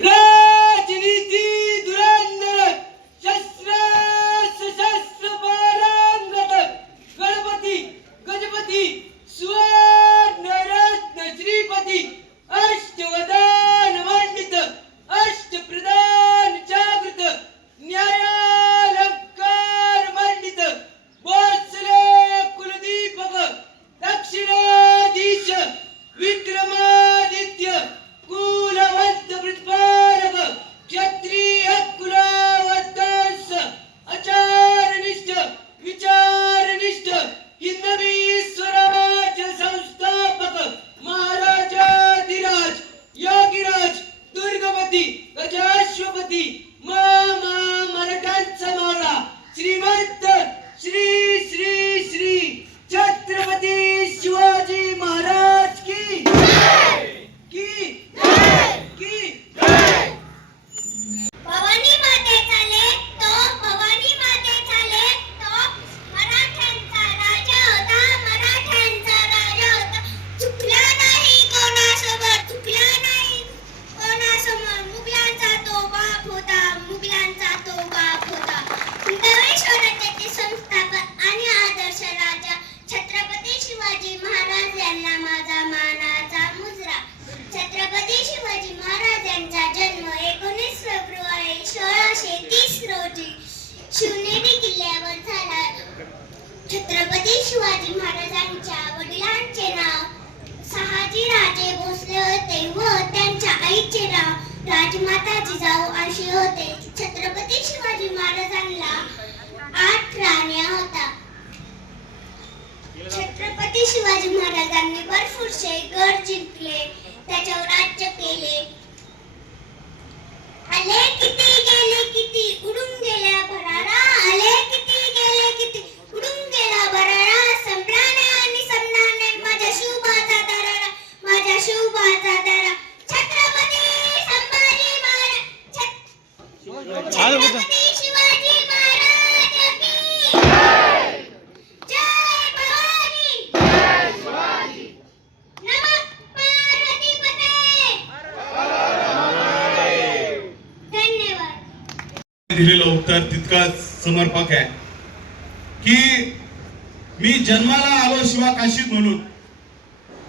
Yeah. Shivneri किल्ल्यावर झाला. छत्रपती शिवाजी महाराजांच्या वडिलांचे नाव सहाजी राजे भोसले होते व त्यांच्या आईचे नाव राजमाता जिजाऊ असे होते. छत्रपती शिवाजी महाराजांना आठ राण्या होता. छत्रपती शिवाजी महाराजांनी भरपूरसे गड जिंकले. त्याच्या उत्तर तितकंच समर्पक आहे. की मी जन्माला आलो शिवा काशीत म्हणून.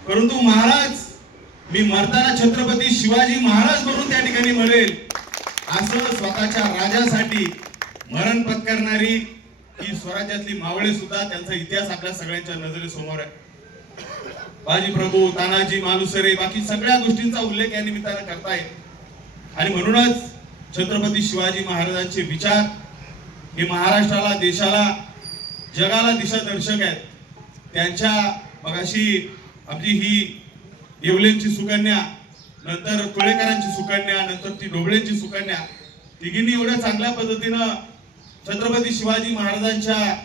परंतु महाराज मी मरताना छत्रपती शिवाजी महाराज म्हणून त्या ठिकाणी म्हणेल असं स्वतःच्या राजासाठी मरण पत्करणारी ही स्वराज्यातली मावळे सुद्धा त्यांचा इतिहास आपल्या सगळ्यांच्या नजरेसमोर आहे. बाजी प्रभू तानाजी मालुसरे बाकी सगळ्या गोष्टींचा उल्लेख या निमित्तानं करतायत. आणि म्हणूनच छत्रपती शिवाजी महाराजांचे विचार हे महाराष्ट्राला देशाला जगाला दिशादर्शक आहेत. त्यांच्या मगाशी आमची ही येवलेंची सुकन्या नंतर तुळेकरांची सुकन्या नंतर ती ढोबळेंची सुकन्या तिघींनी एवढ्या चांगल्या पद्धतीनं छत्रपती शिवाजी महाराजांच्या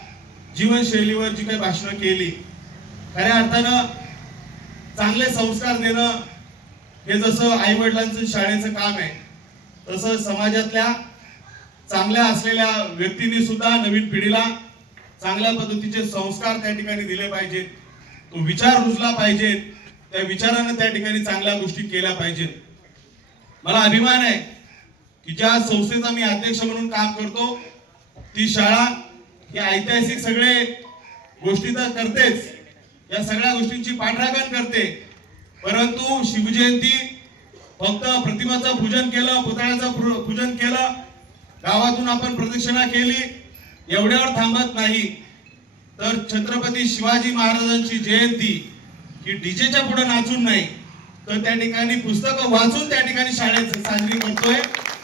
जीवनशैलीवर जी काही भाषणं केली खऱ्या अर्थानं चांगले संस्कार देणं हे जसं आईवडिलांचं शाळेचं काम आहे तसं समाजातल्या चांगल्या असलेल्या व्यक्तींनी सुद्धा नवीन पिढीला चांगल्या पद्धतीचे संस्कार त्या ठिकाणी दिले पाहिजेत. तो विचार रुजला पाहिजे. त्या विचारानं त्या ठिकाणी चांगल्या गोष्टी केल्या पाहिजेत. मला अभिमान आहे की ज्या संस्थेचा मी अध्यक्ष म्हणून काम करतो ती शाळा ही ऐतिहासिक सगळे गोष्टी तर करतेच. या सगळ्या गोष्टींची पाठराखण करते. परंतु शिवजयंती फक्त प्रतिमाचं पूजन केलं पुतळ्याचं पूजन केलं गावातून आपण प्रदक्षिणा केली एवढ्यावर थांबत नाही. तर छत्रपती शिवाजी महाराजांची जयंती ही डीजेच्या पुढे नाचून नाही तर त्या ठिकाणी पुस्तकं वाचून त्या ठिकाणी शाळेत साजरी करतोय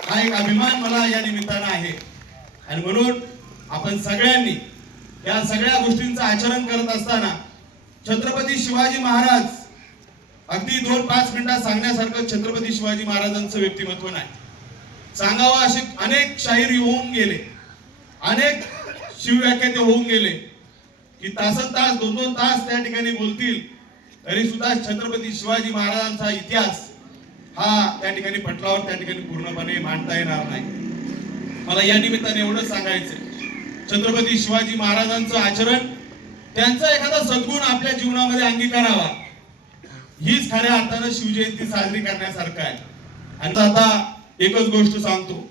हा एक अभिमान मला या निमित्तानं आहे. आणि म्हणून आपण सगळ्यांनी या सगळ्या गोष्टींचं आचरण करत असताना छत्रपती शिवाजी महाराज अगदी दोन पाच मिनिटात सांगण्यासारखं छत्रपती शिवाजी महाराजांचं व्यक्तिमत्व नाही. सांगावं असे अनेक शाहीर होऊन गेले. अनेक शिवव्याख्याते होऊन गेले. की तासन तास दोन दोन तास त्या ठिकाणी बोलतील तरी सुद्धा छत्रपती शिवाजी महाराजांचा इतिहास हा त्या ठिकाणी पटलावर त्या ठिकाणी पूर्णपणे मांडता येणार नाही. मला या निमित्ताने एवढंच सांगायचंय. छत्रपती शिवाजी महाराजांचं आचरण त्यांचा एखादा सद्गुण आपल्या जीवनामध्ये अंगीकारावा. हीच खऱ्या अर्थानं शिवजयंती साजरी करण्यासारखं आहे. आणि आता एकच गोष्ट सांगतो.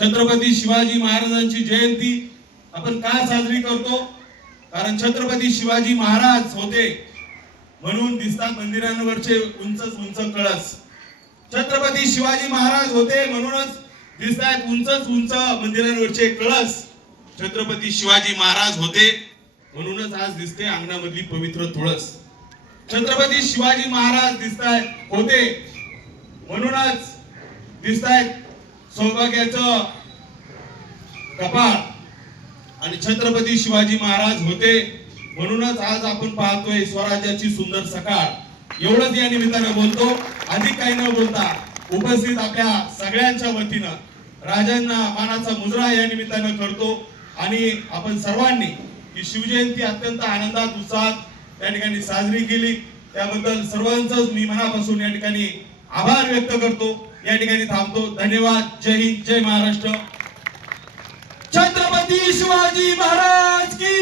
छत्रपती शिवाजी महाराजांची जयंती आपण का साजरी करतो? कारण छत्रपती शिवाजी महाराज होते. म्हणून दिसतात मंदिरांवरचे उंचच उंच कळस. छत्रपती शिवाजी महाराज होते म्हणूनच दिसतात उंचच उंच मंदिरांवरचे कळस. छत्रपती शिवाजी महाराज होते म्हणूनच आज दिसते अंगणामधली पवित्र तुळस. छत्रपती शिवाजी महाराज दिसतायत होते. म्हणूनच दिसतायत सौभाग्याचं कपाळ. आणि छत्रपती शिवाजी महाराज होते. म्हणूनच आज आपण पाहतोय स्वराज्याची सुंदर सकाळ. एवढंच या निमित्तानं बोलतो. अधिक काही न बोलता उपस्थित आपल्या सगळ्यांच्या वतीनं राजांना मानाचा मुजरा या निमित्तानं करतो. आणि आपण सर्वांनी ही शिवजयंती अत्यंत आनंदात उत्साहात त्या ठिकाणी साजरी केली. त्याबद्दल सर्वांचंच मी मनापासून या ठिकाणी आभार व्यक्त करतो. या ठिकाणी थांबतो. धन्यवाद. जय हिंद. जय महाराष्ट्र. छत्रपती शिवाजी महाराज की